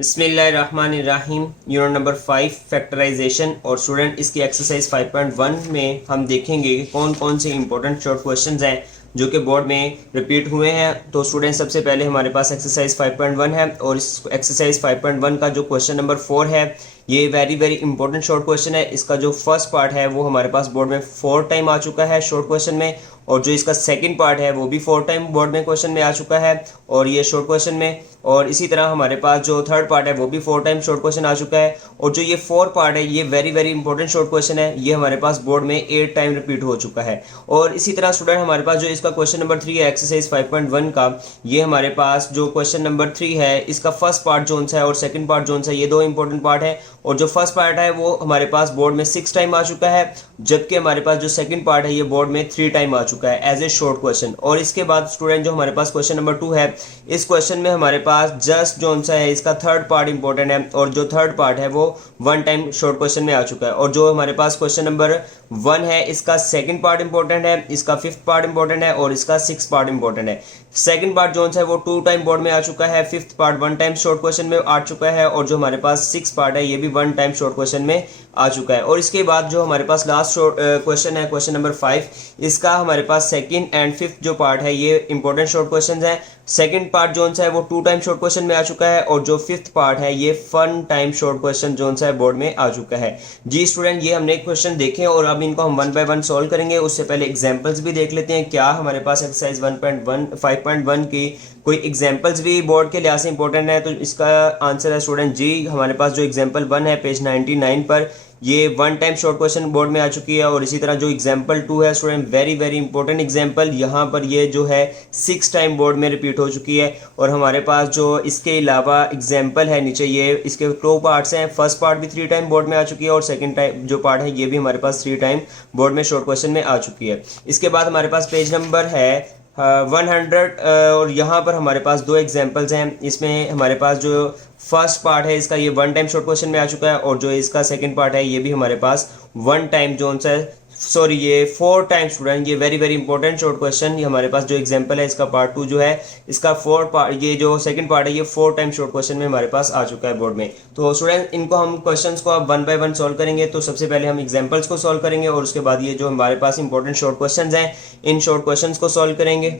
बिस्मिल्लाहिर्रहमानिर्रहीम। Unit number 5 factorisation. और student इसकी एक्सरसाइज 5.1 में हम देखेंगे कि कौन कौन से इंपॉर्टेंट शॉर्ट क्वेश्चंस हैं जो कि बोर्ड में रिपीट हुए हैं। तो स्टूडेंट सबसे पहले हमारे पास एक्सरसाइज 5.1 है और इस एक्सरसाइज 5.1 का जो क्वेश्चन नंबर 4 है ये very very important short question है। इसका जो फर्स्ट पार्ट है वो हमारे पास बोर्ड में 4 टाइम आ चुका है शॉर्ट क्वेश्चन में, और जो इसका सेकंड पार्ट है वो भी 4 टाइम बोर्ड में क्वेश्चन में आ चुका है और ये शॉर्ट क्वेश्चन में। और इसी तरह हमारे पास जो थर्ड पार्ट है वो भी 4 टाइम शॉर्ट क्वेश्चन आ चुका है। और जो ये 4 पार्ट है ये very very important short question है, ये हमारे पास बोर्ड में 8 टाइम रिपीट हो चुका है। और इसी तरह स्टूडेंट हमारे पास जो इसका क्वेश्चन नंबर 3 है एक्सरसाइज 5.1 का, ये हमारे पास जो क्वेश्चन नंबर 3 है इसका फर्स्ट पार्ट जोन सा है और सेकंड पार्ट जोन सा है, ये दो इंपॉर्टेंट पार्ट है। और जो फर्स्ट पार्ट है वो हमारे पास बोर्ड में 6 टाइम आ चुका है, जबकि हमारे पास जो सेकंड पार्ट है ये बोर्ड में 3 टाइम आ चुका है एज ए शॉर्ट क्वेश्चन। और इसके बाद स्टूडेंट जो हमारे पास क्वेश्चन नंबर 2 है, इस क्वेश्चन में हमारे पास जस्ट जोन सा है इसका थर्ड पार्ट इंपॉर्टेंट है और जो थर्ड पार्ट है वो 1 टाइम शॉर्ट क्वेश्चन में आ चुका है। और जो हमारे पास क्वेश्चन नंबर 1 है इसका सेकंड पार्ट इंपॉर्टेंट है, इसका फिफ्थ पार्ट इंपॉर्टेंट है और इसका 6 पार्ट इंपॉर्टेंट है। सेकंड पार्ट जोन सा है वो 2 टाइम बोर्ड में आ चुका है, fifth part 1 time short question में आ चुका है और जो हमारे पास 6 पार्ट है ये भी 1 टाइम शॉर्ट क्वेश्चन में आ चुका है। और इसके बाद जो हमारे पास लास्ट क्वेश्चन है क्वेश्चन नंबर 5, इसका हमारे पास सेकंड एंड फिफ्थ जो पार्ट है ये इंपॉर्टेंट शॉर्ट क्वेश्चन है। सेकंड पार्ट जोन सा है वो 2 टाइम शॉर्ट क्वेश्चन में आ चुका है और जो फिफ्थ पार्ट है ये 1 टाइम शॉर्ट क्वेश्चन जोन सा है बोर्ड में आ चुका है। जी स्टूडेंट, ये हमने क्वेश्चन देखे और अब इनको हम 1 बाय 1 सॉल्व करेंगे। उससे पहले एग्जांपल्स भी देख लेते हैं क्या हमारे पास एक्सरसाइज 1.1 5.1 की कोई एग्जांपल्स भी बोर्ड के लिहाज से इंपॉर्टेंट है। तो इसका आंसर है स्टूडेंट जी, हमारे पास जो एग्जांपल 1 है पेज 99 पर ये 1 टाइम शॉर्ट क्वेश्चन बोर्ड में आ चुकी है। और इसी तरह जो एग्जांपल 2 है student very very important example, यहाँ पर ये जो है 6 टाइम बोर्ड में रिपीट हो चुकी है। और हमारे पास जो इसके अलावा एग्जांपल है नीचे ये इसके 2 पार्ट्स हैं, फर्स्ट पार्ट भी 3 टाइम बोर्ड में आ चुकी है और सेकंड टाइम जो पार्ट है ये भी हमारे पास 3 टाइम बोर्ड में शॉर्ट क्वेश्चन में आ चुकी है। इसके बाद हमारे पास पेज नंबर है 100 और यहाँ पर हमारे पास 2 एग्जांपल्स हैं। इसमें हमारे पास जो फर्स्ट पार्ट है इसका ये 1 टाइम शॉर्ट क्वेश्चन में आ चुका है और जो इसका सेकंड पार्ट है ये भी हमारे पास 1 टाइम जोन सा है, सॉरी ये 4 टाइम स्टूडेंट, ये very very important short question. ये हमारे पास जो एग्जांपल है इसका पार्ट 2 जो है इसका 4 पार्ट, ये जो सेकंड पार्ट है ये 4 टाइम शॉर्ट क्वेश्चन में हमारे पास आ चुका है बोर्ड में। तो स्टूडेंट इनको हम क्वेश्चंस को अब 1 बाय 1 सॉल्व करेंगे। तो सबसे पहले हम एग्जांपल्स को सॉल्व करेंगे और उसके बाद ये जो हमारे पास इंपॉर्टेंट शॉर्ट क्वेश्चन हैं इन शॉर्ट क्वेश्चन को सॉल्व करेंगे।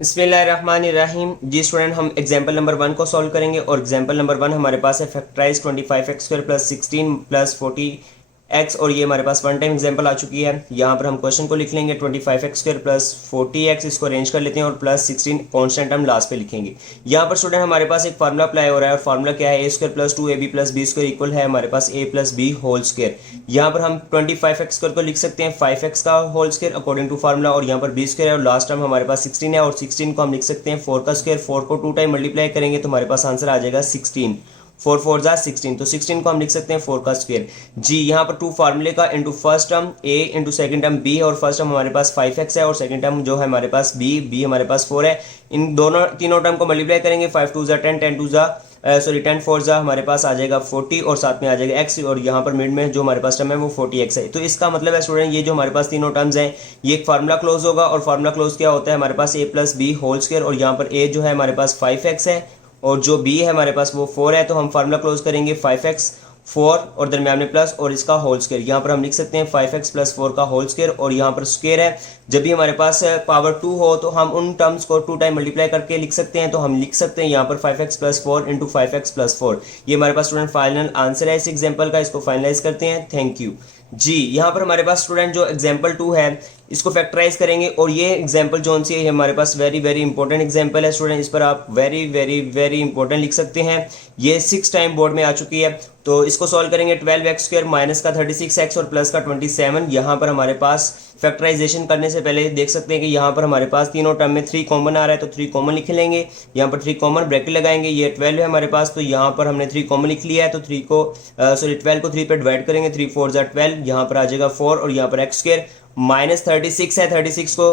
बिस्मिल्लाहिर्रहमानिर्रहीम। जी स्टूडेंट हम एग्जांपल नंबर 1 को सॉल्व करेंगे और एग्जांपल नंबर 1 हमारे पास है फैक्टराइज 25x² + 16 + 40x और ये हमारे पास 1 टाइम एग्जांपल आ चुकी है। यहाँ पर हम क्वेश्चन को लिख लेंगे 25x² + 40x, इसको अरेंज कर लेते हैं और +16 कॉन्स्टेंट हम लास्ट पे लिखेंगे। यहाँ पर स्टूडेंट हमारे पास एक फार्मूला अप्लाई हो रहा है और फार्मूला क्या है, a² + 2ab + b² इक्वल है हमारे पास a + b होल स्क्वायर। यहाँ पर हम 25x² को लिख सकते हैं 5x का whole square according to formula और यहाँ पर b² है और लास्ट टर्म हमारे पास 16 है और 16 को हम लिख सकते हैं 4 का स्क्वायर। 4 को 2 टाइम मल्टीप्लाई करेंगे तो हमारे पास आंसर आ जाएगा 16। 4 4 जा 16, तो 16 को हम लिख सकते हैं 4 का स्क्वायर। जी यहाँ पर 2 फार्मूले का into first term a into second term b है और फर्स्ट टर्म हमारे पास 5x है और सेकंड टर्म जो है हमारे पास b हमारे पास 4 है। इन दोनों तीनों टर्म को मल्टीप्लाई करेंगे 5 2 जा 10 10 2 जा 10 4 जा हमारे पास आ जाएगा 40 और साथ में आ जाएगा x और यहाँ पर मिड में जो हमारे पास टर्म है वो 40x है। तो इसका मतलब है स्टूडेंट ये जो हमारे पास तीनों टर्म्स हैं ये एक फार्मूला क्लोज होगा और फार्मूला क्लोज क्या होता है हमारे पास a + b होल स्क्वायर और यहाँ पर a जो है हमारे पास 5x है और जो b है हमारे पास वो 4 है। तो हम फार्मूला क्लोज करेंगे 5x 4 और दरम्यान में प्लस और इसका होल स्क्वायर। यहाँ पर हम लिख सकते हैं 5x + 4 का होल स्क्वायर और यहाँ पर स्क्वायर है। जब भी हमारे पास पावर 2 हो तो हम उन टर्म्स को 2 टाइम मल्टीप्लाई करके लिख सकते हैं। तो हम लिख सकते हैं यहाँ पर 5x + 4 इंटू 5x + 4। ये हमारे पास स्टूडेंट फाइनल आंसर है इस एग्जाम्पल का, इसको फाइनलाइज करते हैं। Thank you. जी यहाँ पर हमारे पास स्टूडेंट जो एग्जाम्पल 2 है इसको फैक्टराइज करेंगे और ये एग्जाम्पल जो सी है हमारे पास वेरी वेरी इंपॉर्टेंट एग्जाम्पल है स्टूडेंट, इस पर आप वेरी वेरी वेरी इंपॉर्टेंट लिख सकते हैं। ये 6 टाइम बोर्ड में आ चुकी है। तो इसको सॉल्व करेंगे 12x² माइनस का 36x और प्लस का 27। यहाँ पर हमारे पास फैक्टराइजेशन करने से पहले देख सकते हैं कि यहाँ पर हमारे पास तीनों टर्म में 3 कॉमन आ रहा है तो 3 कॉमन लिख लेंगे। यहाँ पर 3 कॉमन ब्रैकेट लगाएंगे, ये 12 है हमारे पास तो यहाँ पर हमने 3 कॉमन लिख लिया है। तो 12 को 3 पे डिवाइड करेंगे, 3 4 जा 12, यहाँ पर आ जाएगा 4 और यहाँ पर x² माइनस 36 है, 36 को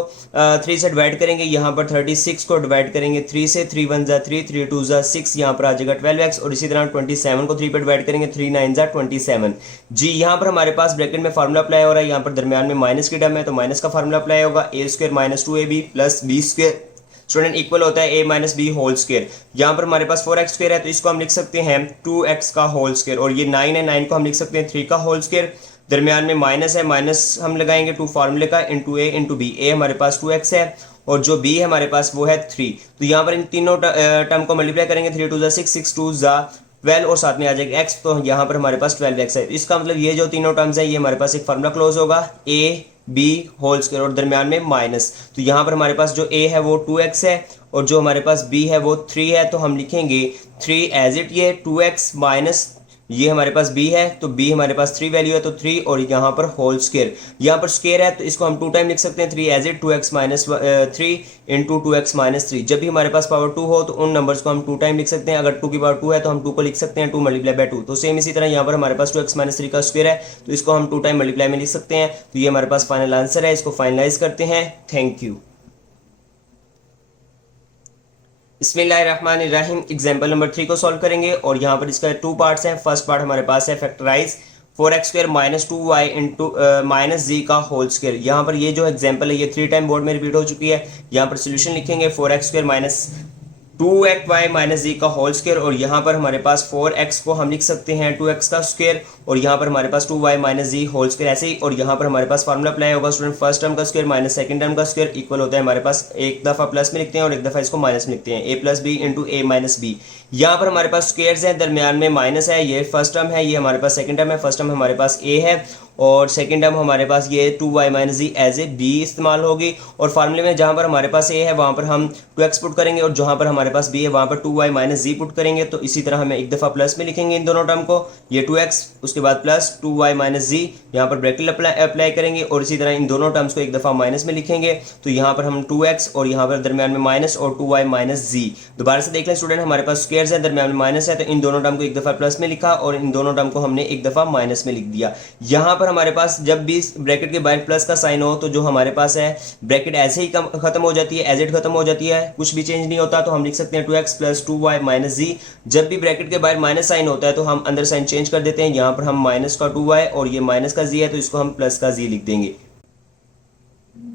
3 से डिवाइड करेंगे, यहाँ पर 36 को डिवाइड करेंगे 3 से, 3 1 जा 3, 3 2 जा 6, यहाँ पर आ जाएगा 12x और इसी तरह 27 को 3 पे डिवाइड करेंगे, 3 9 जा 27। जी यहाँ पर हमारे पास ब्रैकेट में फार्मूला अप्लाई हो रहा है, यहाँ पर दरमियान में माइनस की टर्म है तो माइनस का फार्मूला अप्लाई होगा, a² - 2ab + b² student equal होता है ए माइनस बी होल स्क्वायर। यहाँ पर हमारे पास 4x स्क्वायर है तो इसको हम लिख सकते हैं 2x का होल स्क्वायर, और ये 9 है, 9 को हम लिख सकते हैं 3 का होल स्क्वायर। दरमियान में माइनस है, माइनस हम लगाएंगे 2 फार्मूले का, इंटू ए इंटू बी। ए हमारे पास 2x है और जो b है हमारे पास वो है 3। तो यहाँ पर इन तीनों टर्म को मल्टीप्लाई करेंगे, 3 2 6, 6 2 12 और साथ में आ जाएगा x, तो यहाँ पर हमारे पास 12x है। तो इसका मतलब ये जो तीनों टर्म्स है ये हमारे पास एक फार्मूला क्लोज होगा a b होल स्क्वायर और दरमियान में माइनस। तो यहाँ पर हमारे पास जो a है वो 2x है और जो हमारे पास b है वो 3 है, तो हम लिखेंगे 3 एज इट, ये 2x माइनस ये हमारे पास b है तो b हमारे पास 3 वैल्यू है तो 3, और यहाँ पर होल स्क्वायर, यहाँ पर स्क्वायर है तो इसको हम 2 टाइम लिख सकते हैं, 3 as it 2x minus 3 into 2x minus 3। जब भी हमारे पास पावर 2 हो तो उन नंबर्स को हम 2 टाइम लिख सकते हैं, अगर 2 की पावर 2 है तो हम 2 को लिख सकते हैं 2 मल्टीप्लाई बाय 2। तो सेम इसी तरह यहाँ पर हमारे पास 2x माइनस 3 का स्क्वायर है तो इसको हम 2 टाइम मल्टीप्लाई में लिख सकते हैं। तो ये हमारे पास फाइनल आंसर है, इसको फाइनलाइज करते हैं। Thank you. बिस्मिल्लाहिर्रहमानिर्रहीम। एग्जाम्पल नंबर 3 को सॉल्व करेंगे और यहाँ पर इसका 2 पार्ट्स हैं। फर्स्ट पार्ट हमारे पास है factorise 4x square minus 2y into minus g का होल स्क्वायर। यहाँ पर ये जो एग्जाम्पल है ये 3 टाइम बोर्ड में रिपीट हो चुकी है। यहाँ पर सोल्यूशन लिखेंगे 4x square minus 2y minus g का होल स्क्वायर, और यहाँ पर हमारे पास 4x को हम लिख सकते हैं 2x का स्क्वायर, और यहाँ पर हमारे पास 2y माइनस जी होल स्क्वायर ऐसे ही। और यहाँ पर हमारे पास फार्मूला अप्लाई होगा स्टूडेंट, फर्स्ट टर्म का स्क्वायर माइनस सेकंड टर्म का स्क्वायर इक्वल होता है हमारे पास, एक दफा प्लस में लिखते हैं और एक दफा इसको माइनस में लिखते हैं, a plus B into A minus B. यहाँ पर हमारे पास स्क्वायर्स है, दरमियान में माइनस है, ये फर्स्ट टर्म है, ये हमारे पास सेकंड टर्म है। फर्स्ट टर्म हमारे पास a है और सेकंड टर्म हमारे पास ये 2y minus G as A b इस्तेमाल होगी। और फार्मूले में जहाँ पर हमारे पास a है वहाँ पर हम 2x पुट करेंगे और जहाँ पर हमारे पास b है वहाँ पर 2y माइनस जी पुट करेंगे। तो इसी तरह हमें एक दफ़ा प्लस में लिखेंगे इन दोनों टर्म को, ये 2x उसके बाद प्लस 2y माइनस जी, यहाँ पर ब्रैकेट अप्लाई करेंगे और इसी तरह इन दोनों टर्म्स को एक दफ़ा माइनस में लिखेंगे। तो यहाँ पर हम 2x और यहाँ पर दरमियान में माइनस और 2y माइनस जी। दोबारा से देख लें स्टूडेंट, हमारे पास स्क्वायर्स है, दरमियान में माइनस है, तो इन दोनों टर्म को एक दफ़ा प्लस में लिखा और इन दोनों टर्म को हमने एक दफ़ा माइनस में लिख दिया। यहाँ पर हमारे पास जब भी ब्रैकेट के बाहर प्लस का साइन हो तो जो हमारे पास है ब्रैकेट ऐसे ही खत्म हो जाती है, एज इट खत्म हो जाती है, कुछ भी चेंज नहीं होता। तो हम लिख सकते हैं 2x प्लस 2y माइनस जी। जब भी ब्रैकेट के बाहर माइनस साइन होता है तो हम अंदर साइन चेंज कर देते हैं, यहाँ पर हम माइनस का 2y और ये माइनस का जी है तो इसको हम प्लस का जी लिख देंगे।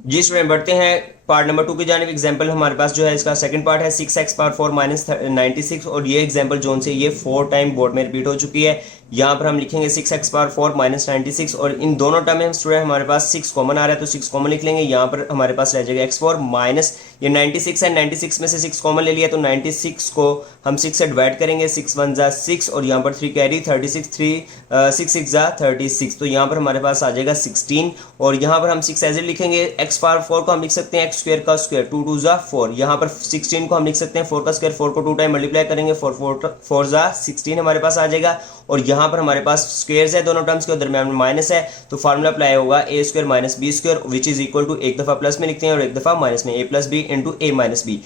जी स्टूडेंट बढ़ते हैं पार्ट नंबर 2 की जानिब। एग्जांपल हमारे पास जो है इसका सेकंड पार्ट है 6x पावर 4 माइनस 96, और ये एग्जांपल जोन से ये 4 टाइम बोर्ड में रिपीट हो चुकी है। यहाँ पर हम लिखेंगे 6x पावर 4 माइनस 96 और इन दोनों टर्म में स्टूडेंट हमारे पास 6 कॉमन आ रहा है तो 6 कॉमन लिख लेंगे। यहाँ पर हमारे पास रह जाएगा x4 माइनस ये 96 है, 96 में से 6 कॉमन ले लिया तो 96 को हम 6 से डिवाइड करेंगे, 6 1 जा 6 और यहाँ पर 3 कैरी 36 6 6 जा 36, तो यहाँ पर हमारे पास आ जाएगा 16। और यहाँ पर हम 6 एज इट लिखेंगे, x पावर 4 को हम लिख सकते हैं x स्क्वायर का स्क्वायर 2 2 जा 4। यहाँ पर 16 को हम लिख सकते हैं 4 का स्क्वायर, 4 को 2 टाइम मल्टीप्लाई करेंगे 4 जा 16 हमारे पास आ जाएगा। और यहाँ पर हमारे पास स्क्वायर्स है दोनों टर्म्स के, दरमियान में माइनस है तो फार्मूला अप्लाई होगा a square minus B square which is equal to एक दफा प्लस में लिखते हैं और एक दफा माइनस में, a plus B into A minus B.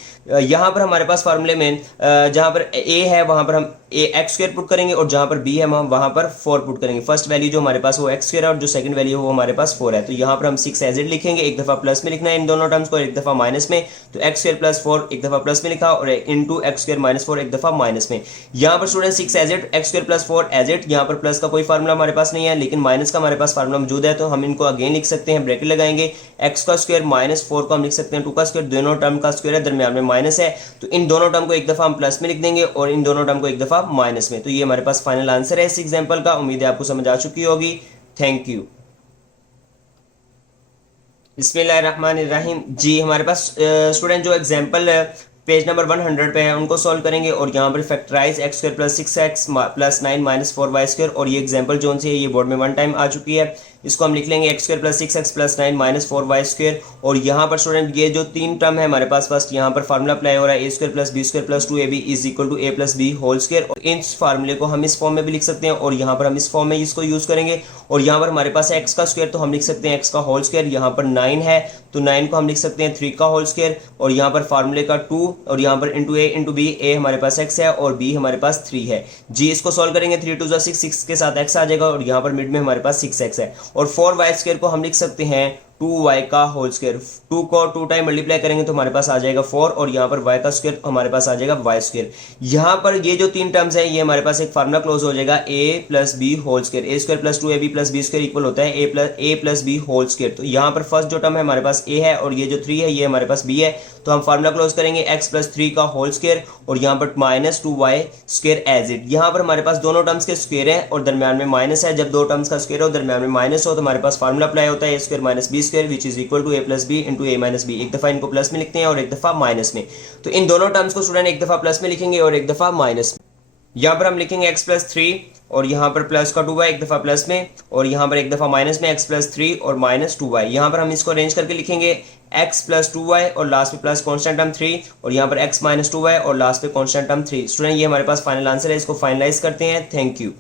यहाँ पर हमारे पास फार्मूले में जहाँ पर a है वहाँ पर हम x स्क्वायर पुट करेंगे और जहाँ पर b है हम वहाँ पर 4 पुट करेंगे। फर्स्ट वैल्यू जो हमारे पास वो x स्क्वायर है और जो सेकंड वैल्यू वो हमारे पास 4 है। तो यहाँ पर हम 6 एज इट लिखेंगे, एक दफा प्लस में लिखना है इन दोनों टर्म्स को, एक दफा माइनस में, तो x स्क्वायर प्लस 4 एक दफा प्लस में लिखा और इंटू x स्क्वायर माइनस 4 एक दफा माइनस में। यहाँ पर student 6 as it, x square plus 4 as it, यहाँ पर प्लस का कोई फार्मूला हमारे पास नहीं है लेकिन माइनस का हमारे पास फार्मूला मौजूद है तो हम इनको अगेन लिख सकते हैं, ब्रैकेट लगाएंगे, x का स्क्वायर माइनस 4 को हम लिख सकते हैं 2 का स्क्वायर, दोनों टर्म का स्क्वायर है, दरमियान में माइनस है तो इन दोनों टर्म को एक दफा हम प्लस में लिख देंगे और इन दोनों टर्म को एक दफा माइनस में। तो ये हमारे पास फाइनल आंसर है इस एग्जांपल का। उम्मीद है आपको समझ आ चुकी होगी। Thank you. बिस्मिल्लाहिर्रहमानिर्रहीम। जी हमारे पास स्टूडेंट जो एग्जांपल पेज नंबर 100 पे है उनको सॉल्व करेंगे और यहाँ पर factorise x square plus 6x plus 9 minus 4y square, और ये एग्जांपल जोन से ये बोर्ड में 1 टाइम आ चुकी है। इसको हम लिख लेंगे x square plus 6x plus 9 minus 4y square. और यहाँ पर स्टूडेंट ये जो 3 टर्म है हमारे पास, फर्स्ट यहाँ पर फार्मूला अप्लाई हो रहा है a square plus B square plus 2ab is equal to a plus B whole square. इस फार्मूले को हम इस फॉर्म में भी लिख सकते हैं और यहाँ पर हम इस फॉर्म में इसको यूज करेंगे। और यहाँ पर हमारे पास x का स्क्वायर तो हम लिख सकते हैं x का होल स्क्वायर, यहाँ पर 9 है तो 9 को हम लिख सकते हैं 3 का होल स्क्वायर और यहाँ पर फार्मूले का 2 और यहाँ पर into a into B, a हमारे पास x है और b हमारे पास 3 है। जी इसको सॉल्व करेंगे 3 2 6 के साथ x आ जाएगा और यहाँ पर मिड में हमारे पास 6x है। और 4y स्क्वायर को हम लिख सकते हैं 2y का होल स्क्वायर। 2 को 2 टाइम मल्टीप्लाई करेंगे तो हमारे पास आ जाएगा 4 और यहाँ पर y का स्क्वायर हमारे पास आ जाएगा y स्क्वायर। यहाँ पर ये जो तीन टर्म्स हैं ये हमारे पास एक फार्मूला क्लोज हो जाएगा a plus B whole square. A square plus 2ab plus B square equal होता है a plus B whole square. तो यहाँ पर फर्स्ट जो टर्म है हमारे पास a है और ये जो 3 है ये हमारे पास b है। तो हम फार्मूला क्लोज करेंगे x प्लस 3 का होल स्क्वायर और यहाँ पर minus 2y square as it. यहाँ पर हमारे पास दोनों टर्म्स के स्क्वायर है और दरम्यान में माइनस है। जब दो टर्म्स का स्क्वायर हो दरम्यान में माइनस हो तो हमारे पास फार्मूला अप्लाई होता है a square minus B square which is equal to a plus B into a minus B. एक दफा इनको प्लस में लिखते हैं और एक दफा माइनस में। तो इन दोनों टर्म्स को स्टूडेंट एक दफा प्लस में लिखेंगे और एक दफा माइनस में। यहाँ पर हम लिखेंगे x प्लस 3 और यहाँ पर प्लस का 2y एक दफा प्लस में और यहाँ पर एक दफा माइनस में x प्लस 3 और माइनस 2y। यहाँ पर हम इसको अरेंज करके लिखेंगे x प्लस 2y और लास्ट पे प्लस कॉन्स्टेंट टर्म 3 और यहाँ पर x माइनस 2y और लास्ट पे कॉन्स्टेंट टर्म 3। स्टूडेंट ये हमारे पास फाइनल आंसर है, इसको फाइनलाइज करते हैं। थैंक यू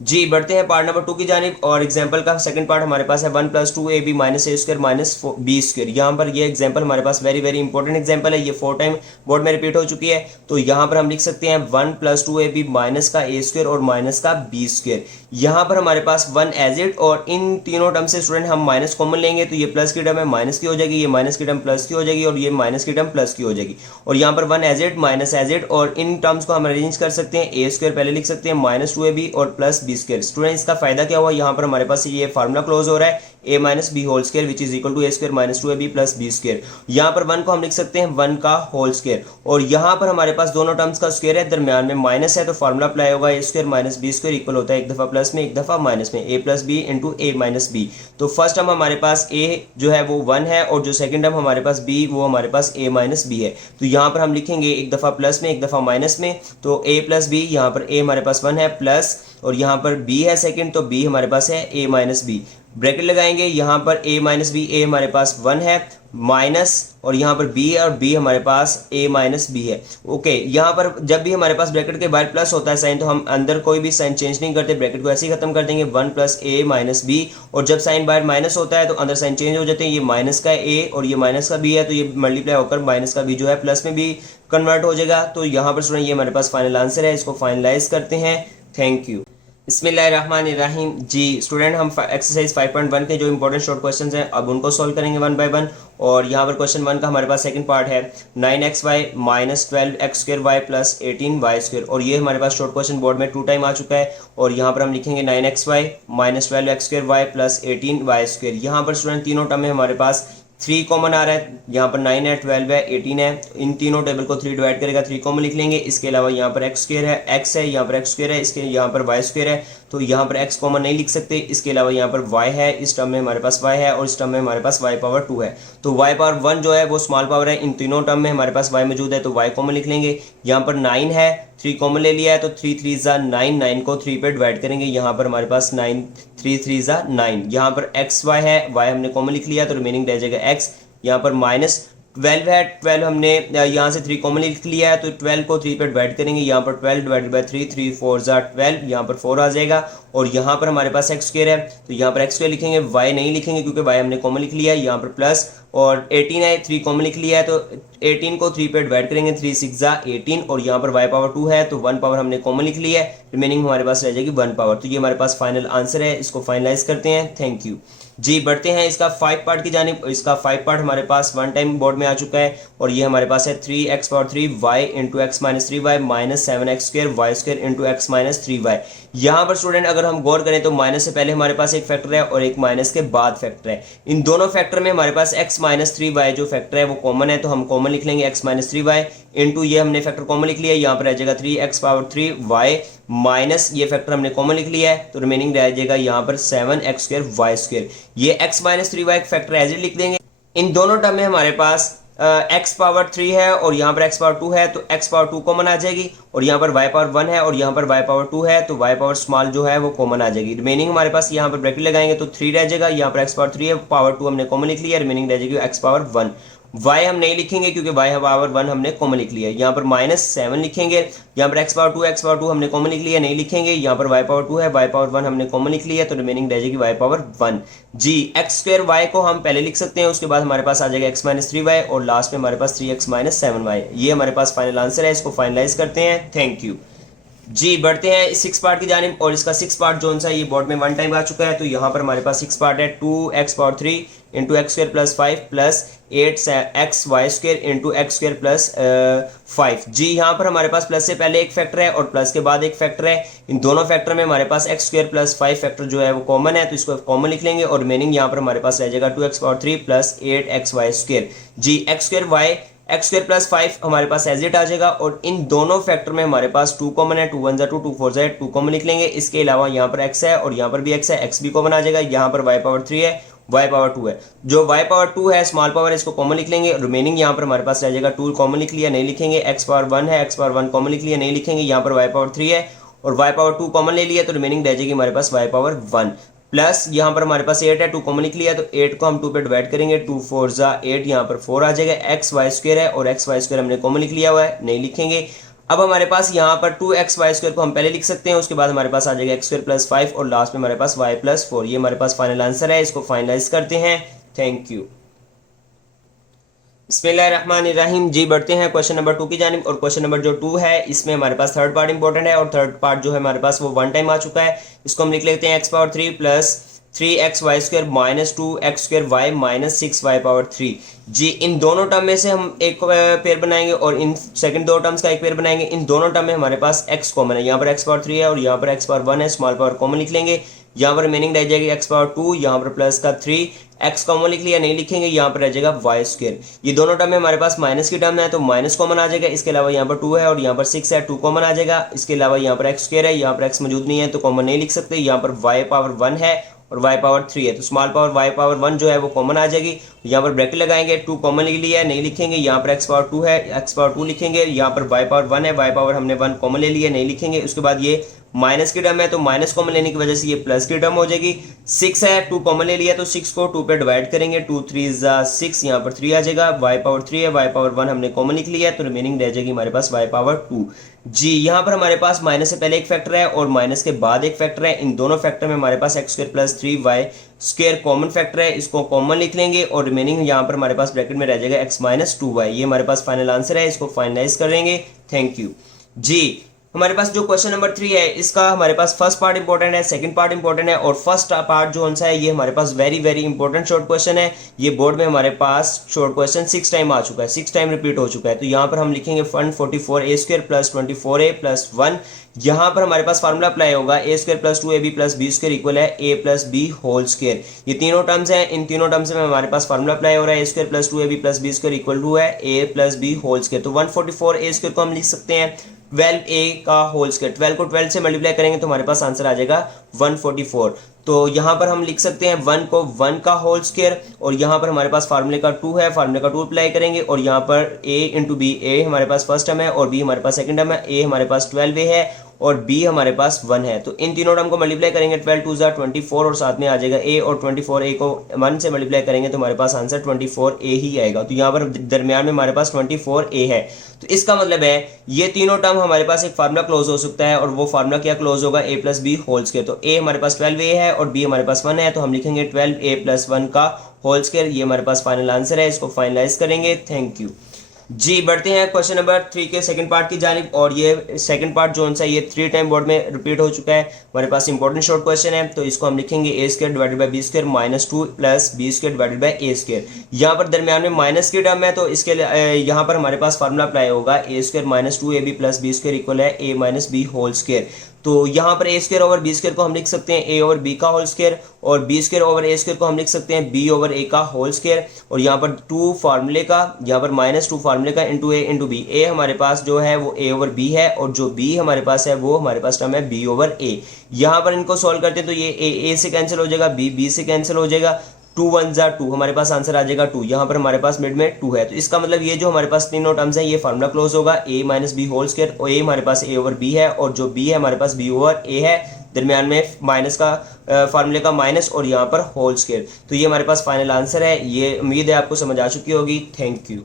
जी। बढ़ते हैं पार्ट नंबर 2 की जानिब और एग्जांपल का सेकंड पार्ट हमारे पास है 1 plus 2ab minus a square minus b square. यहाँ पर ये एग्जांपल हमारे पास वेरी वेरी इंपॉर्टेंट एग्जांपल है, ये 4 टाइम बोर्ड में रिपीट हो चुकी है। तो यहाँ पर हम लिख सकते हैं 1 प्लस 2ab माइनस का a स्क्वायर और माइनस का b स्क्वायर। यहाँ पर हमारे पास 1 एज इट और इन तीनों टर्म से स्टूडेंट हम माइनस कॉमन लेंगे तो ये प्लस की टर्म है माइनस की हो जाएगी, ये माइनस की टर्म प्लस की हो जाएगी और ये माइनस की टर्म प्लस की हो जाएगी। और यहाँ पर 1 as it minus as it और इन टर्म्स को हम अरेंज कर सकते हैं। a स्क्वायर पहले लिख सकते हैं माइनस 2ab और प्लस b स्क्वायर। स्टूडेंट इसका फायदा क्या हुआ, यहाँ पर हमारे पास ये फार्मूला क्लोज हो रहा है a minus B whole square which is equal to a square minus 2ab plus b square. यहाँ पर 1 को हम लिख सकते हैं 1 का होल स्क्वायर और यहाँ पर हमारे पास दोनों टर्म्स का स्क्वायर है, दरम्यान में माइनस है तो फार्मूला अप्लाई होगा a square minus b square equal होता है एक दफा प्लस में एक दफा माइनस में a plus B into a minus B. तो फर्स्ट टर्म हमारे पास a जो है वो 1 है और जो सेकंड टर्म हमारे पास b वो हमारे पास a माइनस बी है। तो यहाँ पर हम लिखेंगे एक दफा प्लस में एक दफा माइनस में। तो a प्लस बी, यहाँ पर a हमारे पास 1 है प्लस और यहाँ पर b है सेकंड तो b हमारे पास है a माइनस बी। ब्रैकेट लगाएंगे, यहाँ पर a माइनस बी, a हमारे पास 1 है माइनस और यहाँ पर b है और b हमारे पास a माइनस बी है। ओके, यहाँ पर जब भी हमारे पास ब्रैकेट के बाहर प्लस होता है साइन तो हम अंदर कोई भी साइन चेंज नहीं करते, ब्रैकेट को ऐसे ही खत्म कर देंगे 1 प्लस a माइनस बी। और जब साइन बाहर माइनस होता है तो अंदर साइन चेंज हो जाते हैं, ये माइनस का a और ये माइनस का b है तो ये मल्टीप्लाई होकर माइनस का b जो है प्लस में भी कन्वर्ट हो जाएगा। तो यहाँ पर स्टूडेंट ये हमारे पास फाइनल आंसर है, इसको फाइनलाइज करते हैं। Thank you. बिस्मिल्लाहिर्रहमानिर्रहीम जी। स्टूडेंट हम एक्सरसाइज 5.1 के जो इंपॉर्टेंट शॉर्ट क्वेश्चंस हैं अब उनको सॉल्व करेंगे 1 बाय 1। और यहाँ पर क्वेश्चन 1 का हमारे पास सेकंड पार्ट है 9xy minus 12x square Y plus 18y square. और ये हमारे पास शॉर्ट क्वेश्चन बोर्ड में 2 टाइम आ चुका है और यहाँ पर हम लिखेंगे 9xy minus 12x square Y plus 18y square. यहाँ पर स्टूडेंट तीनों टर्म है हमारे पास 3 कॉमन आ रहा है, यहाँ पर 9 है 12 है 18 है। इन तीनों टेबल को 3 डिवाइड करेगा 3 कॉमन लिख लेंगे। इसके अलावा यहाँ पर x स्क्वायर है, x है, यहाँ पर x स्क्वायर है, इसके यहाँ पर y स्क्वायर है तो यहाँ पर x कॉमन नहीं लिख सकते। इसके अलावा यहाँ पर y है, इस टर्म में हमारे पास y है और इस टर्म में हमारे पास y पावर 2 है। तो y पावर 1 जो है वो स्मॉल पावर है, इन तीनों टर्म में हमारे पास y मौजूद है तो y कॉमन लिख लेंगे। यहाँ पर 9 है, 3 कॉमन ले लिया है तो 3 3 ज़ा 9, 9 को 3 पे डिवाइड करेंगे, यहाँ पर हमारे पास 9 3 3 ज़ा 9। यहाँ पर x y है, y हमने कॉमन लिख लिया तो रिमेनिंग रह जाएगा x। यहाँ पर माइनस 12 है, 12 हमने यहाँ से 3 कॉमन लिख लिया है तो 12 को 3 पे डिवाइड करेंगे, यहाँ पर 12 डिवाइडेड बाय 3, 3 4 ज़ा 12, यहाँ पर 4 आ जाएगा। और यहाँ पर हमारे पास x स्क्वायर है तो यहाँ पर x स्क्वायर लिखेंगे, y नहीं लिखेंगे क्योंकि y हमने कॉमन लिख लिया है। यहाँ पर प्लस और 18 है, 3 कॉमन लिख लिया है तो 18 को 3 पे डिवाइड करेंगे, 3 6 ज़ा 18 और यहाँ पर y पावर 2 है तो 1 पावर हमने कॉमन लिख लिया है, रिमेनिंग हमारे पास रह जाएगी 1 पावर। तो ये हमारे पास फाइनल आंसर है, इसको फाइनलाइज करते हैं। थैंक यू जी। बढ़ते हैं इसका 5 पार्ट की जानिब। इसका 5 पार्ट हमारे पास 1 टाइम बोर्ड में आ चुका है और ये हमारे पास है 3x power 3 y into X minus 3y minus 7x square y square into X minus 3y। यहाँ पर स्टूडेंट अगर हम गौर करें तो माइनस से पहले हमारे पास एक फैक्टर है और एक माइनस के बाद फैक्टर है। इन दोनों फैक्टर में हमारे पास x माइनस 3y जो फैक्टर है वो कॉमन है तो हम कॉमन लिख लेंगे x माइनस 3y इंटू ये हमने फैक्टर कॉमन लिख लिया है, यहाँ पर रह जाएगा 3x पावर 3y माइनस ये फैक्टर हमने कॉमन लिख लिया है तो रिमेनिंग रह जाएगा यहाँ पर 7x स्क्वायर y स्क्वायर। ये x minus 3y factor as it लिख देंगे। इन दोनों टर्म में हमारे पास x पावर 3 है और यहाँ पर x पावर 2 है तो x पावर 2 कॉमन आ जाएगी और यहाँ पर y पावर 1 है और यहाँ पर y पावर 2 है तो y पावर स्मॉल जो है वो कॉमन आ जाएगी। रिमेनिंग हमारे पास यहाँ पर ब्रैकेट लगाएंगे तो 3 रह जाएगा, यहाँ पर x पावर 3 है, पावर 2 हमने कॉमन लिख लिया, रिमेनिंग रह जाएगी x पावर 1। y हम नहीं लिखेंगे क्योंकि y पावर 1 हमने कॉमन लिख लिया है। यहाँ पर माइनस 7 लिखेंगे, यहाँ पर x पावर 2 हमने कॉमन लिख लिया नहीं लिखेंगे, यहाँ पर y पावर 2 है, y पावर 1 हमने कॉमन लिख लिया तो रिमेनिंग रह जाएगी y पावर 1 जी। x स्क्वायर y को हम पहले लिख सकते हैं, उसके बाद हमारे पास आ जाएगा x माइनस 3y और लास्ट में हमारे पास 3x माइनस 7y। ये हमारे पास फाइनल आंसर है, इसको फाइनलाइज करते हैं। थैंक यू जी। बढ़ते हैं 6 पार्ट की जानिब और इसका 6 पार्ट जो सा ये बोर्ड में 1 टाइम आ चुका है तो यहाँ पर हमारे पास 6 पार्ट है 2x power 3 into x square plus 5 plus 8xy² into x square plus 5। जी यहाँ पर हमारे पास प्लस से पहले एक फैक्टर है और प्लस के बाद एक फैक्टर है। इन दोनों फैक्टर में हमारे पास एक्स स्क्र प्लस 5 फैक्टर जो है वो कॉमन है, तो इसको कॉमन लिख लेंगे और रिमेनिंग यहाँ पर हमारे पास रह जाएगा 2x³ प्लस 8xy²। जी एक्स स्क्र प्लस 5 हमारे पास एज इट आ जाएगा और इन दोनों फैक्टर में हमारे पास 2 कॉमन है, 2 1 2 2 4 2 कॉमन लिख लेंगे। इसके अलावा यहाँ पर x है और यहाँ पर भी x है, x भी कॉमन आ जाएगा। यहाँ पर y पावर 3 है, y पावर 2 है। जो y पावर 2 है स्मॉल पावर है, इसको कॉमन लिख लेंगे। रिमेनिंग यहाँ पर हमारे पास रह जाएगा 2 कॉमन लिख लिया, नहीं लिखेंगे। x पावर 1 है, x पावर 1 कॉमन लिख लिया, नहीं लिखेंगे। यहाँ पर y पावर 3 है और y पावर 2 कॉमन ले लिया, तो रिमेनिंग रह जाएगी हमारे पास y पावर 1 प्लस यहाँ पर हमारे पास 8 है, 2 कॉमन लिख लिया, तो 8 को हम 2 पे डिवाइड करेंगे, 2 4 8, यहाँ पर 4 आ जाएगा। xy² है और xy² हमने कॉमन लिख लिया हुआ है, नहीं लिखेंगे। अब हमारे पास यहाँ पर 2xy² को हम पहले लिख सकते हैं, उसके बाद हमारे पास आ जाएगा x² प्लस 5 और लास्ट में हमारे पास y प्लस 4। ये हमारे पास फाइनल आंसर है, इसको फाइनलाइज करते हैं। Thank you. बिस्मिल्लाहिर्रहमानिर्रहीम। जी बढ़ते हैं क्वेश्चन नंबर 2 की जानिब। और क्वेश्चन नंबर जो 2 है इसमें हमारे पास थर्ड पार्ट इंपॉर्टेंट है और थर्ड पार्ट जो है हमारे पास वो 1 टाइम आ चुका है। इसको हम लिख लेते हैं x power 3 plus 3xy² minus 2x² minus 6y power 3। जी इन दोनों टर्म में से हम एक पेयर बनाएंगे और इन सेकंड दो टर्म्स का एक पेयर बनाएंगे। इन दोनों टर्म में हमारे पास x कॉमन है, यहाँ पर x पावर 3 है और यहाँ पर x पावर 1 है, स्मॉल पावर कॉमन लिख लेंगे। यहाँ पर रिमेनिंग रह जाएगी x पावर 2, यहाँ पर प्लस का 3, x कॉमन लिख लिया, नहीं लिखेंगे। यहाँ पर रह जाएगा y²। ये दोनों टर्म में हमारे पास माइनस की टर्म है तो माइनस कॉमन आ जाएगा। इसके अलावा यहाँ पर 2 है और यहाँ पर 6 है, 2 कॉमन आ जाएगा। इसके अलावा यहाँ पर x² है, यहाँ पर x मौजूद नहीं है तो कॉमन नहीं लिख सकते। यहाँ पर y पावर 1 है और y पावर 3 है, तो स्मॉल पावर y पावर 1 जो है वो कॉमन आ जाएगी। यहाँ पर ब्रैकेट लगाएंगे, 2 कॉमन लिख लिया है, नहीं लिखेंगे। यहाँ पर x पावर 2 है, x पावर 2 लिखेंगे। यहाँ पर y पावर 1 है, y पावर हमने 1 कॉमन ले लिया, नहीं लिखेंगे। उसके बाद ये माइनस की टर्म है तो माइनस कॉमन लेने की वजह से ये प्लस की टर्म हो जाएगी। 6 है, 2 कॉमन ले लिया तो 6 को 2 पे डिवाइड करेंगे, 2 3 6, यहाँ पर 3 आ जाएगा। y पावर 3 है, y पावर 1 हमने कॉमन लिख लिया है तो रिमेनिंग रह जाएगी हमारे पास y पावर 2। जी यहाँ पर हमारे पास माइनस से पहले एक फैक्टर है और माइनस के बाद एक फैक्टर है। इन दोनों फैक्टर में हमारे पास x² plus 3y² common factor है, इसको कॉमन लिख लेंगे और रिमेनिंग यहाँ पर हमारे पास ब्रैकेट में रह जाएगा x माइनस 2y। ये हमारे पास फाइनल आंसर है, इसको फाइनलाइज करेंगे। Thank you. जी हमारे पास जो क्वेश्चन नंबर 3 है इसका हमारे पास फर्स्ट पार्ट इंपॉर्टेंट है, सेकंड पार्ट इंपॉर्टेंट है और फर्स्ट पार्ट जो सा है ये हमारे पास very very important short question है। ये बोर्ड में हमारे पास शॉर्ट क्वेश्चन 6 टाइम आ चुका है, 6 टाइम रिपीट हो चुका है। तो यहाँ पर हम लिखेंगे 144a² प्लस 24a प्लस 1। यहाँ पर हमारे पास फार्मूला अप्लाई होगा a² plus 2ab plus b² equal है a plus b whole square. ये तीनों टर्म्स हैं, इन तीनों टर्म्स में हमारे पास फार्मूला अप्लाई हो रहा है a² plus 2ab plus b² equal to है a plus b whole square. तो 144a² को हम लिख सकते हैं 12a का होल स्क्वायर। 12 को 12 से मल्टीप्लाई करेंगे तो हमारे पास आंसर आ जाएगा 144। तो यहाँ पर हम लिख सकते हैं 1 को 1 का होल स्क्वायर और यहाँ पर हमारे पास फार्मूले का 2 है, फार्मूले का 2 अप्लाई करेंगे और यहाँ पर a इंटू बी, a हमारे पास फर्स्ट टर्म है और b हमारे पास सेकंड टर्म है। a हमारे पास 12a है और b हमारे पास 1 है, तो इन तीनों टर्म को मल्टीप्लाई करेंगे 12 2 24 और साथ में आ जाएगा a और 24a को 1 से मल्टीप्लाई करेंगे तो हमारे पास आंसर 24a ही आएगा। तो यहाँ पर दरमियान में हमारे पास 24a है, तो इसका मतलब है ये तीनों टर्म हमारे पास एक फार्मूला क्लोज हो सकता है और वो फार्मूला क्या क्लोज होगा a plus B whole square. तो a हमारे पास 12a है और b हमारे पास 1 है, तो हम लिखेंगे 12a प्लस 1 का होल स्क्वायर। ये हमारे पास फाइनल आंसर है, इसको फाइनलाइज करेंगे। Thank you. जी बढ़ते हैं क्वेश्चन नंबर 3 के सेकंड पार्ट की जानिब और ये सेकंड पार्ट जो सा ये 3 टाइम बोर्ड में रिपीट हो चुका है। हमारे पास इंपॉर्टेंट शॉर्ट क्वेश्चन है, तो इसको हम लिखेंगे a² divided by b² minus 2 plus b² divided by a²। यहाँ पर दरमियान में माइनस की टर्म है तो इसके यहाँ पर हमारे पास फार्मूला अप्लाई होगा a² minus 2ab plus b² equal है a minus b whole square. तो यहाँ पर a² ओवर b² को हम लिख सकते हैं a ओवर b का होल स्क्वायर और b² ओवर a² को हम लिख सकते हैं b ओवर a का होल स्क्वायर। और यहाँ पर 2 फार्मूले का, यहाँ पर माइनस 2 फार्मूले का into a into b। a हमारे पास जो है वो a ओवर b है और जो b हमारे पास है वो हमारे पास टर्म है b ओवर a। यहाँ पर इनको सॉल्व करते हैं तो ये a से कैंसिल हो जाएगा, b से कैंसिल हो जाएगा, 2 1 2, हमारे पास आंसर आ जाएगा 2। यहाँ पर हमारे पास मिड में 2 है, तो इसका मतलब ये जो हमारे पास तीनों टर्म्स हैं ये फार्मूला क्लोज होगा a minus B whole square और a हमारे पास a ओवर b है और जो b है हमारे पास b ओवर a है, दरमियान में माइनस का फार्मूले का माइनस और यहाँ पर होल स्क्वायर। तो ये हमारे पास फाइनल आंसर है। ये उम्मीद है आपको समझ आ चुकी होगी। Thank you.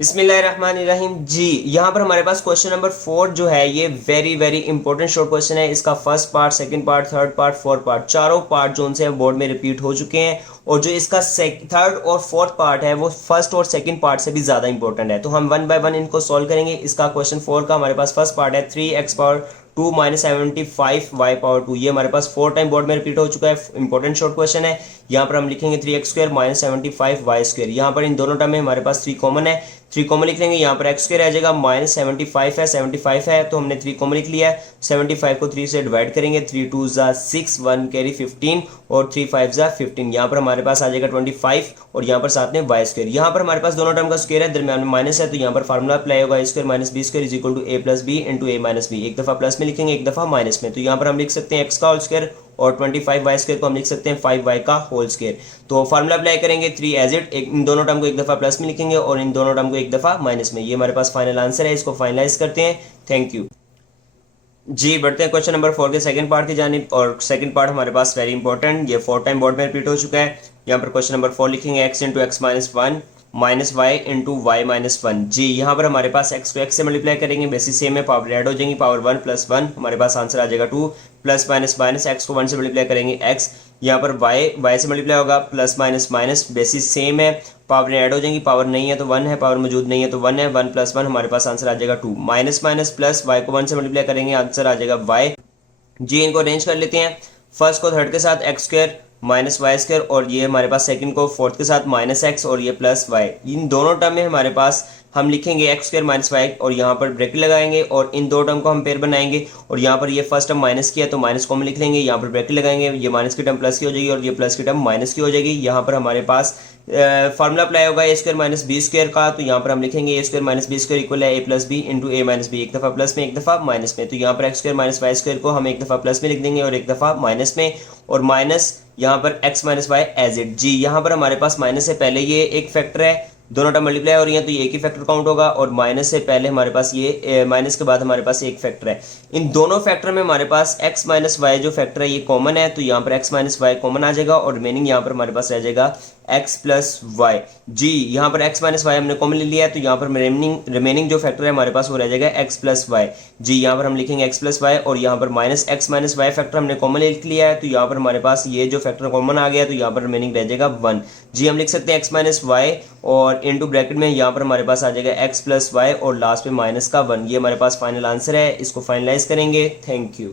बिस्मिल्लाहिर्रहमानिर्रहीम। जी यहाँ पर हमारे पास क्वेश्चन नंबर 4 जो है ये very very important short question है। इसका first part, second part, third part, fourth part, चारों पार्ट जो उनसे बोर्ड में रिपीट हो चुके हैं और जो इसका थर्ड और फोर्थ पार्ट है वो फर्स्ट और सेकंड पार्ट से भी ज़्यादा इंपॉर्टेंट है। तो हम 1 बाय 1 इनको सॉल्व करेंगे। इसका क्वेश्चन 4 का हमारे पास फर्स्ट पार्ट है 3x power 2 minus 75 Y power 2। ये हमारे पास 4 टाइम बोर्ड में रिपीट हो चुका है, इंपॉर्टेंट शॉर्ट क्वेश्चन है। यहाँ पर हम लिखेंगे 3x² माइनस 75 वाई स्क्वायर। यहाँ पर इन दोनों टर्म में हमारे पास 3 कॉमन है, 3 कॉमन लिख लेंगे। यहाँ पर x² आ जाएगा, माइनस 75 है तो हमने 3 कॉमन लिख लिया है। 75 को 3 से डिवाइड करेंगे, 3 2 ज़ा 6, 1 कैरी 15 और 3 5 ज़ा 15। यहाँ पर हमारे पास आ जाएगा 25 और यहाँ पर साथ में वाई स्क्वायर। यहाँ पर हमारे पास दोनों टर्म का स्क्वायर है, दरमियान में माइनस है, तो यहाँ पर फार्मूला अप्लाई होगा a² minus b² is equal to a plus B into a minus B. एक दफा प्लस में लिखेंगे, एक दफा माइनस में। तो यहाँ पर हम लिख सकते हैं x का होल स्क्वायर और 25 वाई स्क्वायर को हम लिख सकते हैं 5 वाई का होल स्क्वायर। तो फार्मूला अप्लाई करेंगे 3 एज इट, इन दोनों टर्म को एक दफा प्लस में लिखेंगे और इन दोनों टर्म को एक दफा माइनस में। ये हमारे पास फाइनल आंसर है, इसको फाइनलाइज करते हैं। थैंक यू जी। बढ़ते हैं क्वेश्चन नंबर 4 के सेकंड पार्ट की जानिब, और सेकंड पार्ट हमारे पास वेरी इंपॉर्टेंट, ये 4 टाइम बोर्ड में रिपीट हो चुका है। यहाँ पर क्वेश्चन नंबर 4 लिखेंगे x into X minus 1 minus Y into Y minus 1। जी यहाँ पर हमारे पास x को x से मल्टीप्लाई करेंगे, बेसिस सेम है, पावर ऐड हो जाएंगी, पावर 1 प्लस 1 हमारे पास आंसर आ जाएगा 2, प्लस माइनस माइनस x को 1 से मल्टीप्लाई करेंगे x, यहाँ पर y से मल्टीप्लाई होगा, plus minus minus basis same है, पावर ऐड हो जाएंगी, पावर नहीं है तो 1 है, पावर मौजूद नहीं है तो 1 है, 1 प्लस 1 हमारे पास आंसर आ जाएगा 2, माइनस माइनस प्लस y को 1 से मल्टीप्लाई करेंगे, आंसर आ जाएगा y। जी इनको अरेंज कर लेते हैं, फर्स्ट को थर्ड के साथ x² माइनस वाई स्क्वायर और ये हमारे पास सेकंड को फोर्थ के साथ माइनस x और ये प्लस y। इन दोनों टर्म में हमारे पास हम लिखेंगे x² माइनस वाई और यहाँ पर ब्रैकेट लगाएंगे और इन दो टर्म को हम पेयर बनाएंगे और यहाँ पर ये फर्स्ट टर्म माइनस किया तो माइनस कॉमन लिख लेंगे, यहाँ पर ब्रैकेट लगाएंगे, ये माइनस की टर्म प्लस की हो जाएगी और ये प्लस की टर्म माइनस की हो जाएगी। यहाँ पर हमारे पास फार्मूला अप्लाई होगा a² माइनस b² का, तो यहाँ पर हम लिखेंगे a² माइनस b² इक्वल है a plus B into a minus B, एक दफा प्लस में एक दफा माइनस में। तो यहाँ पर x² माइनस वाई स्क्वायर को हम एक दफा प्लस में लिख देंगे और एक दफा माइनस में, और माइनस यहाँ पर x minus y as it. जी यहाँ पर हमारे पास माइनस से पहले ये एक फैक्टर है, दोनों टर्म मल्टीप्लाई हो रही हैं तो ये एक ही फैक्टर काउंट होगा, और माइनस से पहले हमारे पास ये माइनस के बाद हमारे पास एक फैक्टर है। इन दोनों फैक्टर में हमारे पास x माइनस वाई जो फैक्टर है ये कॉमन है, तो यहाँ पर x माइनस वाई कॉमन आ जाएगा और रिमेनिंग यहाँ पर हमारे पास रह जाएगा x प्लस वाई। जी यहाँ पर x माइनस वाई हमने कॉमन ले लिया है, तो यहाँ पर रिमेनिंग जो फैक्टर है हमारे पास वो रह जाएगा x प्लस वाई। जी यहाँ पर हम लिखेंगे x प्लस वाई और यहाँ पर minus x minus Y factor हमने कॉमन लिख लिया है, तो यहाँ पर हमारे पास ये जो फैक्टर कॉमन आ गया तो यहाँ पर रिमेनिंग रह जाएगा 1। जी हम लिख सकते हैं x माइनस वाई और इनटू ब्रैकेट में यहाँ पर हमारे पास आ जाएगा x प्लस वाई और लास्ट में माइनस का 1। ये हमारे पास फाइनल आंसर है, इसको फाइनलाइज करेंगे। थैंक यू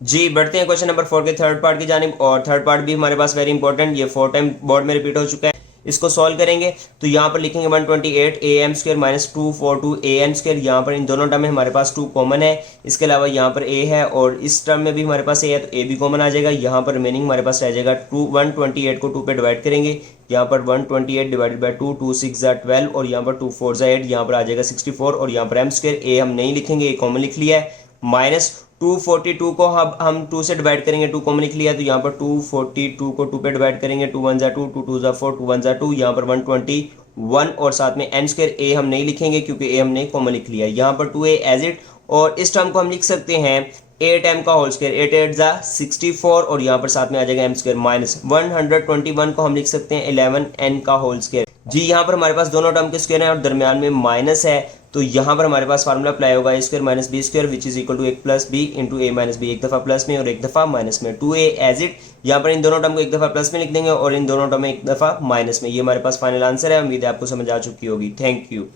जी। बढ़ते हैं क्वेश्चन नंबर 4 के थर्ड पार्ट की जानिब, और थर्ड पार्ट भी हमारे पास वेरी इंपॉर्टेंट, ये 4 टाइम बोर्ड में रिपीट हो चुका है। इसको सॉल्व करेंगे तो यहाँ पर लिखेंगे 128 am² माइनस 242 an²। यहाँ पर इन दोनों टर्म में हमारे पास 2 कॉमन है, इसके अलावा यहाँ पर a है और इस टर्म में भी हमारे पास a है तो a भी कॉमन आ जाएगा। यहाँ पर रिमेनिंग हमारे पास रह जाएगा 128 को 2 पे डिवाइड करेंगे, यहाँ पर 128 डिवाइडेड बाई 2, 2 6 ज़ा 12 और यहाँ पर 2 4 ज़ा 8, यहाँ पर आ जाएगा 64 और यहाँ पर m², a हम नहीं लिखेंगे, a कॉमन लिख लिया है, माइनस 242 को हम 2 से डिवाइड करेंगे, 2 कॉमन लिख लिया तो यहाँ पर 242 को 2 पे डिवाइड करेंगे, 2 1 ज़ा 2, 2 2 ज़ा 4, 2 1 ज़ा 2, यहाँ पर 121 और साथ में n², a हम नहीं लिखेंगे क्योंकि a हमने कॉमन लिख लिया, यहाँ पर 2a एज इट, और इस टर्म को हम लिख सकते हैं 8m का होल स्क्वायर, 8 8 ज़ा 64 और यहाँ पर साथ में आ जाएगा m² माइनस 121 को हम लिख सकते हैं 11n का होल स्क्वायर। जी यहाँ पर हमारे पास दोनों टर्म के स्क्वायर हैं और दरमियान में माइनस है, तो यहाँ पर हमारे पास फार्मूला अप्लाई होगा a² minus b² which is equal to a plus B into a minus B, एक दफा प्लस में और एक दफा माइनस में, 2a एज इट। यहाँ पर इन दोनों टर्म को एक दफा प्लस में लिख देंगे और इन दोनों टर्म में एक दफा माइनस में। ये हमारे पास फाइनल आंसर है, उम्मीद है आपको समझ आ चुकी होगी। थैंक यू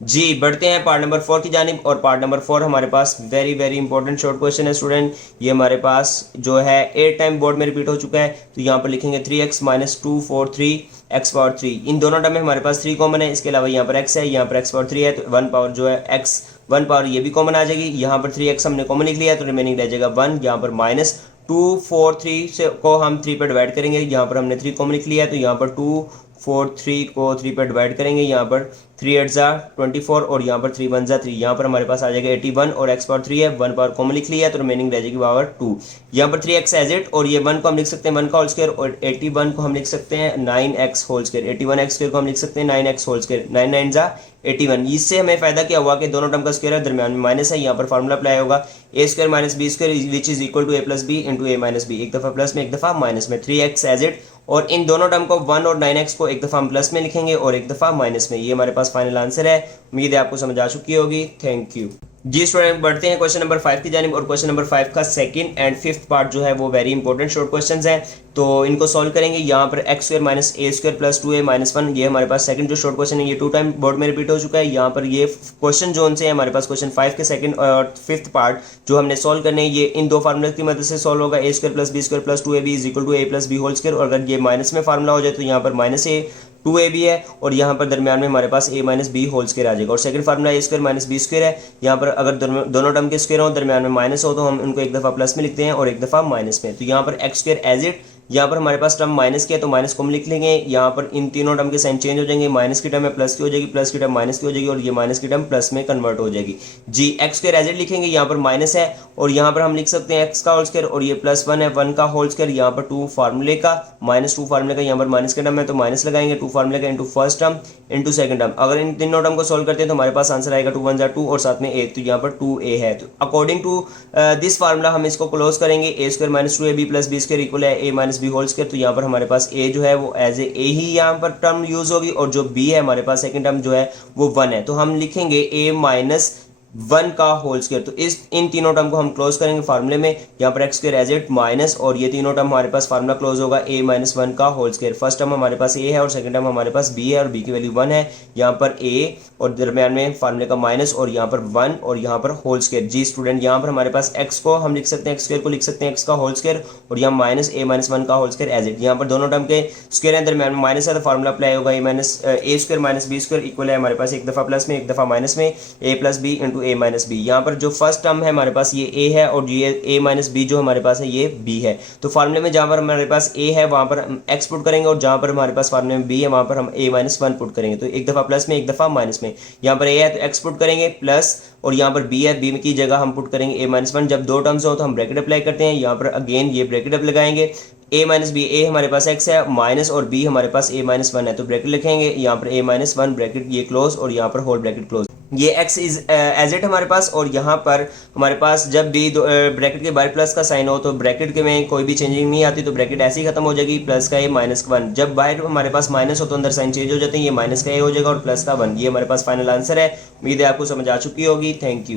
जी। बढ़ते हैं पार्ट नंबर 4 की जानिब, और पार्ट नंबर 4 हमारे पास very very important short question है स्टूडेंट। ये हमारे पास जो है 8 टाइम बोर्ड में रिपीट हो चुका है, तो यहाँ पर लिखेंगे 3x माइनस 243 x पावर 3। इन दोनों टर्म में हमारे पास 3 कॉमन है, इसके अलावा यहाँ पर x है, यहाँ पर x पावर 3 है, तो 1 पावर जो है x 1 पावर ये भी कॉमन आ जाएगी। यहाँ पर 3x हमने कॉमन लिख लिया है तो रिमेनिंग रह जाएगा 1। यहाँ पर माइनस 243 से को हम 3 पे डिवाइड करेंगे, यहाँ पर हमने 3 कॉमन लिख लिया है तो यहाँ पर 243 को 3 पे डिवाइड करेंगे, यहाँ पर 3 8 ज़ा 24 और यहाँ पर 3 1 ज़ा 3, यहाँ पर हमारे पास आ जाएगा 81 और x पावर 3 है, 1 पावर कॉमन लिख लिया है तो रिमेनिंग रह जाएगी पावर 2। यहाँ पर 3x एज इट और ये 1 को हम लिख सकते हैं 1 का होल स्क्वायर और 81 को हम लिख सकते हैं 9x होल स्क्वायर, 81x² को हम लिख सकते हैं 9x होल स्क्वायर, 9 9 ज़ा 81। इससे हमें फायदा क्या हुआ कि दोनों टर्म का स्क्वायर है, दरमियान में माइनस है, यहाँ पर फार्मूला अप्लाई होगा a² minus b² which is equal to a plus B into a minus B, एक दफा प्लस में एक दफा माइनस में, 3x एज इट, और इन दोनों टर्म को 1 और 9x को एक दफा हम प्लस में लिखेंगे और एक दफा माइनस में। ये हमारे पास फाइनल आंसर है, उम्मीद है आपको समझ आ चुकी होगी। थैंक यू जी स्टूडेंट, बढ़ते हैं क्वेश्चन नंबर 5 की जानिब। और क्वेश्चन नंबर 5 का सेकंड एंड फिफ्थ पार्ट जो है वो वेरी इंपॉर्टेंट शॉर्ट क्वेश्चंस हैं, तो इनको सॉल्व करेंगे। यहाँ पर X square minus A square plus 2a minus 1, ये हमारे पास सेकंड जो शॉर्ट क्वेश्चन है, ये 2 टाइम बोर्ड में रिपीट हो चुका है। यहाँ पर ये क्वेश्चन जो उनसे है हमारे पास क्वेश्चन 5 के सेकंड और फिफ्थ पार्ट जो हमने सॉल्व करने हैं, ये इन दो फार्मूले की मदद से सॉल्व होगा। A square plus B square plus 2ab is equal to a plus B whole square. और अगर ये माइनस में फार्मूला हो जाए तो यहाँ पर माइनस ए 2ab है और यहाँ पर दरमियान में हमारे पास a minus B whole square आ जाएगा। और second formula a square minus B square है। यहाँ पर अगर दोनों टर्म के स्क्वायर हो, दरमियान में माइनस हो, तो हम उनको एक दफ़ा प्लस में लिखते हैं और एक दफ़ा माइनस में। तो यहाँ पर एक्स स्क्वायर एज इट, यहाँ पर हमारे पास टर्म माइनस की है तो माइनस को हम लिख लेंगे। यहाँ पर इन तीनों टर्म के साइन चेंज हो जाएंगे, माइनस की टर्म में प्लस की हो जाएगी, प्लस की टर्म माइनस की हो जाएगी और ये माइनस की टर्म प्लस में कन्वर्ट हो जाएगी। जी एक्स स्क्वायर एज इट लिखेंगे, यहाँ पर माइनस है और यहाँ पर हम लिख सकते हैं एक्स का होल स्क्वायर और ये प्लस 1 है 1 का होल स्क्वायर। यहाँ पर 2 फार्मूले का माइनस 2 फार्मूले का, यहाँ पर माइनस का टर्म है तो माइनस लगाएंगे, 2 फार्मूले का into first term into second term. अगर इन तीनों टर्म को सॉल्व करते हैं तो हमारे पास आंसर आएगा 2 1 2 और साथ में a, तो यहाँ पर 2a है। तो अकॉर्डिंग टू दिस फार्मूला हम इसको क्लोज करेंगे। A square minus 2ab plus B square equal है a minus B whole square. तो यहाँ पर हमारे पास a जो है वो एज ए ही यहाँ पर टर्म यूज होगी और जो b है हमारे पास सेकंड टर्म जो है वो 1 है। तो हम लिखेंगे a माइनस 1 का होल स्क्वायर। तो इन तीनों टर्म को हम क्लोज करेंगे फार्मूले में। यहाँ पर X square as it minus और ये तीनों टर्म हमारे पास फार्मूला क्लोज होगा a माइनस 1 का होल स्क्वायर। फर्स्ट टर्म हमारे पास a है और सेकंड टर्म हमारे पास b है और b की वैल्यू 1 है। यहाँ पर a और दरमियान में फार्मूले का माइनस और यहाँ पर 1 और यहाँ पर होल स्क्वायर। जी स्टूडेंट, यहाँ पर हमारे पास x को हम लिख सकते हैं, एक्स स्क्वायर को लिख सकते हैं x का होल स्क्वायर और यहाँ माइनस a माइनस 1 का होल स्क्वायर एज इट। यहाँ पर दोनों टर्म के स्क्वायर है, दरमियान में माइनस है तो फार्मूला अप्लाई होगा a minus A square minus B square equal है हमारे पास एक दफ़ा प्लस में एक दफ़ा माइनस में a plus B into A minus B. यहाँ पर जो फर्स्ट टर्म है हमारे पास ये a है और ये a माइनस बी जो हमारे पास है ये b है। तो फार्मूले में जहाँ पर हमारे पास a है वहाँ पर हम x पुट करेंगे और जहाँ पर हमारे पास फार्मूले में b है वहाँ पर हम a माइनस 1 पुट करेंगे। तो एक दफ़ा प्लस में एक दफ़ा माइनस में। यहाँ पर a है तो x पुट करेंगे प्लस और यहाँ पर b है, b की जगह हम पुट करेंगे a माइनस 1। जब दो टर्म्स हो तो हम ब्रैकेट अप्लाई करते हैं। यहाँ पर अगेन ये ब्रैकेट अप लगाएंगे, a माइनस बी, a हमारे पास x है माइनस और b हमारे पास a माइनस 1 है तो ब्रैकेट लिखेंगे। यहाँ पर a माइनस 1 ब्रैकेट ये क्लोज और यहाँ पर होल ब्रैकेट क्लोज। ये x इज एज इट हमारे पास। और यहाँ पर हमारे पास जब भी ब्रैकेट के बाहर प्लस का साइन हो तो ब्रैकेट के में कोई भी चेंजिंग नहीं आती, तो ब्रैकेट ऐसे ही खत्म हो जाएगी। प्लस का a माइनस का 1, जब बाहर हमारे पास माइनस हो तो अंदर साइन चेंज हो जाते हैं, ये माइनस का a हो जाएगा और प्लस का 1। ये हमारे पास फाइनल आंसर है। उम्मीद है आपको समझ आ चुकी होगी। Thank you.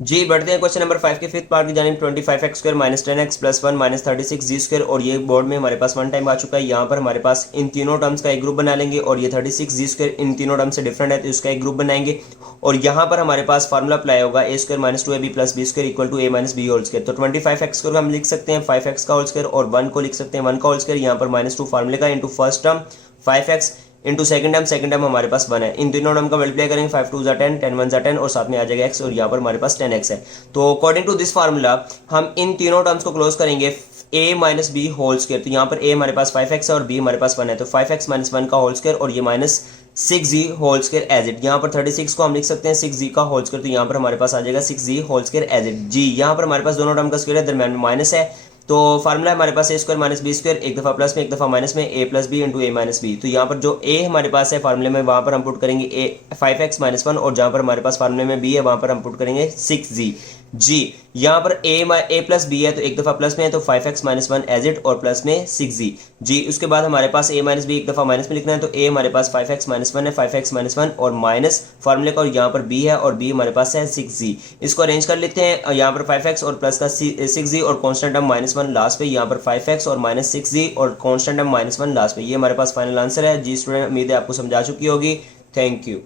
जी बढ़ते हैं क्वेश्चन नंबर 5 के फिफ्थ पार्ट की जानिब। 25x square minus 10x plus 1 minus 36g square. और ये बोर्ड में हमारे पास 1 टाइम आ चुका है। यहाँ पर हमारे पास इन तीनों टर्म्स का एक ग्रुप बना लेंगे और ये 36g स्क्वायर इन तीनों टर्म से डिफरेंट है तो इसका एक ग्रुप बनाएंगे। और यहाँ पर हमारे पास फार्मूला अप्लाई होगा a square minus 2ab plus B square equal to a minus B whole square. तो 25x स्क्वायर हम लिख सकते हैं 5x का होल स्क्वायर और 1 को लिख सकते हैं 1 का होल स्क्वायर। यहाँ पर माइनस 2 फार्मूले का into first term 5x into second term हमारे पास 1 है। इन तीनों टर्म का मल्टीप्लाई करेंगे, 5 2 10 10 1 10 और साथ में आ जाएगा x और यहाँ पर हमारे पास 10x है। तो अकॉर्डिंग टू दिस फार्मूला हम इन तीनों टर्म्स को क्लोज करेंगे a minus B whole square. तो यहाँ पर a हमारे पास 5x है और b हमारे पास 1 है तो 5x माइनस 1 का होल स्क्वायर और ये minus 6g whole square as it. यहाँ पर 36 को हम लिख सकते हैं 6g का होल स्क्वायर। तो यहाँ पर हमारे पास आ जाएगा 6g whole square as it. जी यहाँ पर हमारे पास दोनों टर्म का स्क्वायर है, दरम्यान में माइनस है तो फार्मूला हमारे पास a square minus B square, एक दफ़ा प्लस में एक दफ़ा माइनस में a plus B into A minus B. तो यहाँ पर जो a हमारे पास है फार्मूले में वहाँ पर हम पुट करेंगे a 5x माइनस 1 और जहाँ पर हमारे पास फार्मूले में b है वहाँ पर हम पुट करेंगे 6g। जी यहाँ पर a प्लस बी है तो एक दफ़ा प्लस में है तो 5x माइनस 1 एज इट और प्लस में 6g। जी उसके बाद हमारे पास a माइनस बी एक दफ़ा माइनस में लिखना है तो a हमारे पास 5x माइनस 1 है 5x माइनस 1 और माइनस फार्मूले का और यहाँ पर b है और b हमारे पास है 6g। इसको अरेंज कर लेते हैं। यहाँ पर 5x और प्लस का 6g और कॉन्स्टेंट टर्म माइनस 1 लास्ट पे, यहाँ पर 5x और माइनस 6g और कॉन्स्टेंट टर्म माइनस 1 लास्ट पे। ये हमारे पास फाइनल आंसर है। जी स्टूडेंट, उम्मीद है आपको समझा चुकी होगी। Thank you.